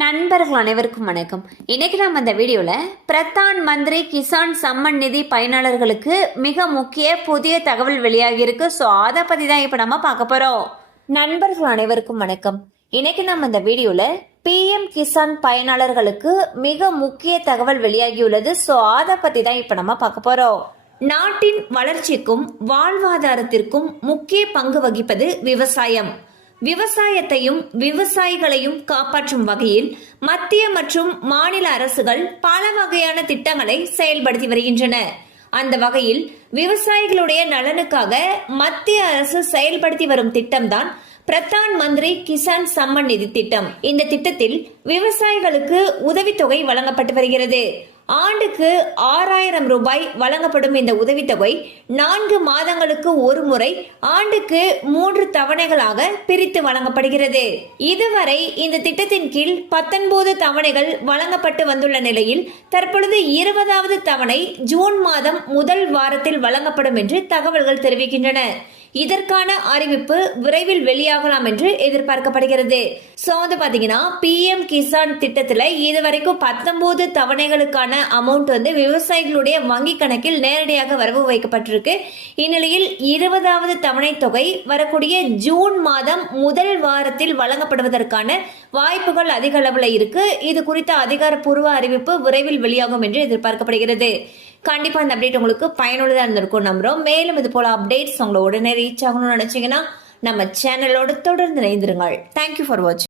நண்பர்கள் அனைவருக்கும் வணக்கம். இன்றைக்கி நம்ம இந்த வீடியோவில் பிரதான் மந்திரி கிசான் சம்மன் நிதி பயனாளர்களுக்கு மிக முக்கிய புதிய தகவல் வெளியாகியிருக்கு ஸோ அதை பற்றி தான் இப்போ நம்ம பார்க்க போகிறோம் நண்பர்கள் அனைவருக்கும் வணக்கம். இன்றைக்கி நம்ம இந்த வீடியோவில் பிஎம் கிசான் பயனாளர்களுக்கு மிக முக்கிய தகவல் வெளியாகியுள்ளது ஸோ அதை பற்றி தான் இப்போ நம்ம பார்க்க போகிறோம் நாட்டின் வளர்ச்சிக்கும் வாழ்வாதாரத்திற்கும் முக்கிய பங்கு வகிப்பது விவசாயம். விவசாயத்தையும் விவசாயிகளையும் காப்பாற்றும் வகையில் மத்திய மற்றும் மாநில அரசுகள் பல வகையான திட்டங்களை செயல்படுத்தி வருகின்றன. அந்த வகையில் விவசாயிகளுடைய நலனுக்காக மத்திய அரசு செயல்படுத்தி வரும் திட்டம்தான் பிரதான் மந்திரி கிசான் சம்மன் நிதி திட்டம். இந்த திட்டத்தில் விவசாயிகளுக்கு உதவித்தொகை வழங்கப்பட்டு வருகிறது. ஆண்டுக்கு ஆறாயிரம் ரூபாய் வழங்கப்படும் இந்த உதவித்தொகை நான்கு மாதங்களுக்கு ஒரு முறை ஆண்டுக்கு மூன்று தவணைகளாக பிரித்து வழங்கப்படுகிறது. இதுவரை இந்த திட்டத்தின் கீழ் பத்தொன்பது தவணைகள் வழங்கப்பட்டு வந்துள்ள நிலையில் தற்பொழுது இருபதாவது தவணை ஜூன் மாதம் முதல் வாரத்தில் வழங்கப்படும் என்று தகவல்கள் தெரிவிக்கின்றன. இதற்கான அறிவிப்பு விரைவில் வெளியாகலாம் என்று எதிர்பார்க்கப்படுகிறது. ஸோ வந்து பார்த்தீங்கன்னா பிஎம் கிசான் திட்டத்தில் இதுவரைக்கும் பத்தொன்பது தவணைகளுக்கான அமௌண்ட் வந்து விவசாயிகளுடைய வங்கி கணக்கில் நேரடியாக வரவு வைக்கப்பட்டிருக்கு. இந்நிலையில் இருபதாவது தவணை தொகை வரக்கூடிய ஜூன் மாதம் முதல் வாரத்தில் வழங்கப்படுவதற்கான வாய்ப்புகள் அதிக அளவில் இருக்கு. இது குறித்த அதிகாரப்பூர்வ அறிவிப்பு விரைவில் வெளியாகும் என்று எதிர்பார்க்கப்படுகிறது. கண்டிப்பா இந்த அப்டேட் உங்களுக்கு பயனுள்ளதாக இருந்திருக்கும் நம்புறோம். மேலும் இது போல அப்டேட்ஸ் உங்களை உடனே ரீச் ஆகணும்னு நினைச்சீங்கன்னா நம்ம சேனலோடு தொடர்ந்து இணைந்திருங்கள். தேங்க்யூ ஃபார் வாட்சிங்